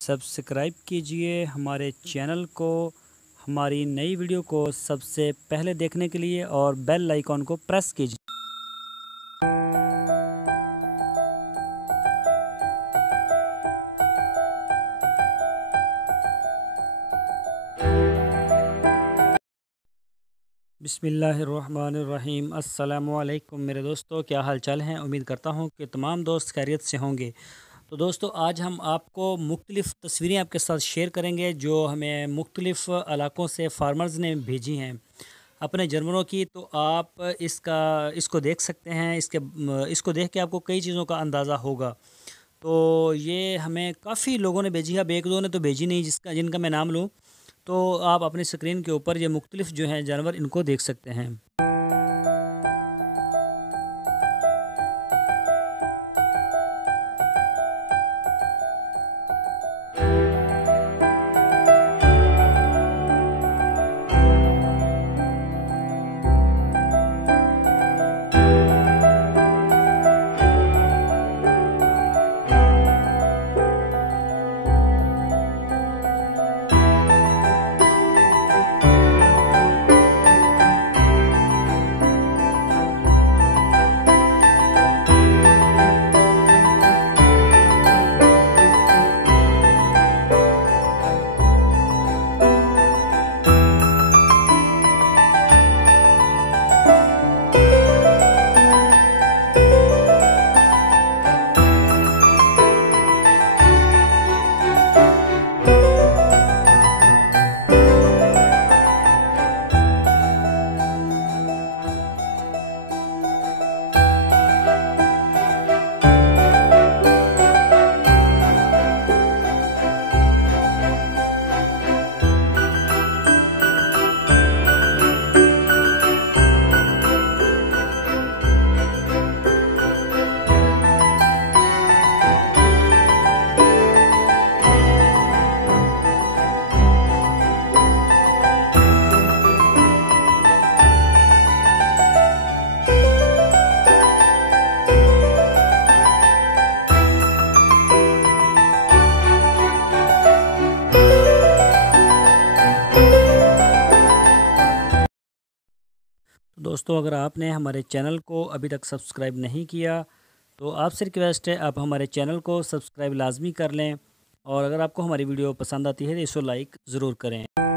Subscribe कीजिए हमारे channel को, हमारी नई वीडियो को सबसे पहले देखने के लिए और बेल आइकॉन को प्रेस कीजिए। बिस्मिल्लाहिर्रहमानिर्रहीम। अस्सलामुअलैकुम मेरे दोस्तों, क्या हाल चाल हैं। उम्मीद करता हूं कि तमाम दोस्त खैरियत से होंगे। तो दोस्तों, आज हम आपको मुख्तलिफ़ तस्वीरें आपके साथ शेयर करेंगे जो हमें मुख्तलिफ़ इलाक़ों से फार्मर्स ने भेजी हैं अपने जानवरों की। तो आप इसको देख सकते हैं। इसको देख के आपको कई चीज़ों का अंदाज़ा होगा। तो ये हमें काफ़ी लोगों ने भेजी है, अब एक दो ने तो भेजी नहीं जिनका मैं नाम लूँ। तो आप अपनी स्क्रीन के ऊपर ये मुख्तलिफ़ जो हैं जानवर, इनको देख सकते हैं। दोस्तों, अगर आपने हमारे चैनल को अभी तक सब्सक्राइब नहीं किया तो आपसे रिक्वेस्ट है आप हमारे चैनल को सब्सक्राइब लाजमी कर लें। और अगर आपको हमारी वीडियो पसंद आती है तो इसको लाइक ज़रूर करें।